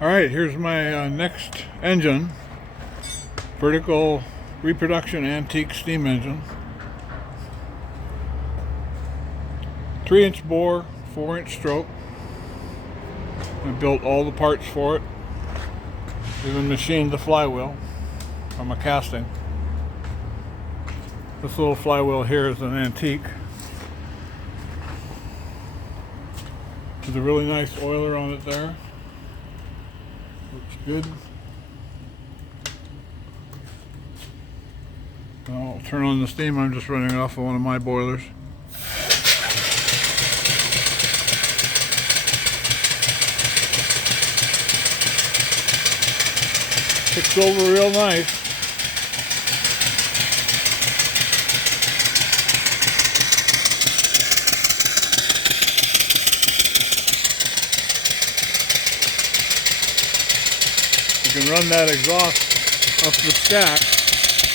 Alright, here's my next engine. Vertical reproduction antique steam engine. 3-inch bore, 4-inch stroke. I built all the parts for it. Even machined the flywheel from a casting. This little flywheel here is an antique. There's a really nice oiler on it there. Looks good. I'll turn on the steam. I'm just running it off of one of my boilers. Ticks over real nice. You can run that exhaust up the stack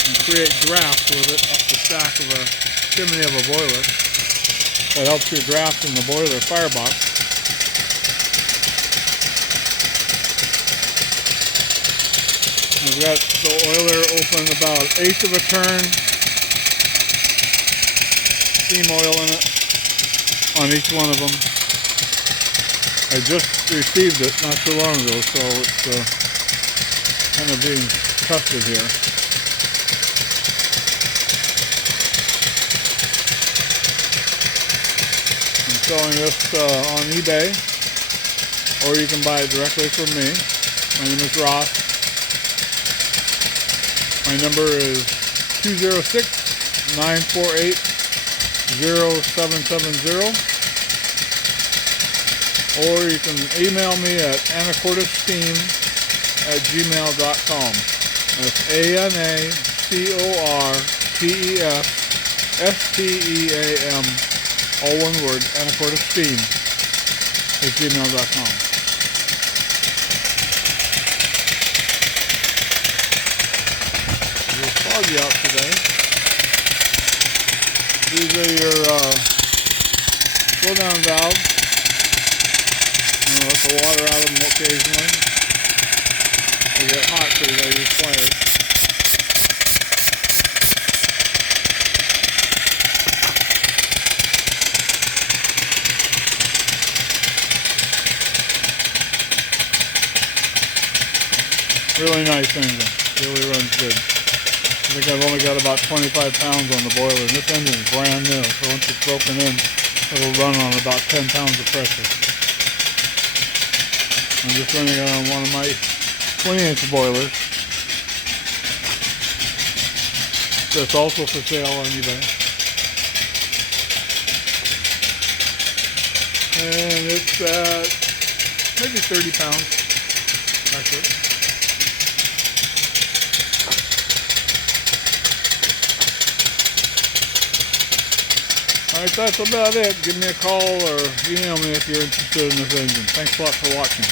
and create draft with it up the stack of a chimney of a boiler. That helps you draft in the boiler firebox. I've got the oiler open about 1/8 of a turn. Steam oil in it on each one of them. I just received it not too long ago, so it's kind of being tested here. I'm selling this on eBay, or you can buy it directly from me. My name is Ross. My number is 206-948-0770. Or you can email me at anacortessteam@gmail.com. That's ANACORTESTEAM, all one word, anacortessteam@gmail.com. It's a little foggy out today. These are your slow down valves. Let the water out of them occasionally. They get hot, so you gotta use pliers. Really nice engine. Really runs good. I think I've only got about 25 pounds on the boiler, and this engine is brand new, so once it's broken in, it'll run on about 10 pounds of pressure. I'm just running it on one of my 20-inch boilers. That's also for sale on eBay. And it's at maybe 30 pounds pressure. Alright, that's about it. Give me a call or email me if you're interested in this engine. Thanks a lot for watching.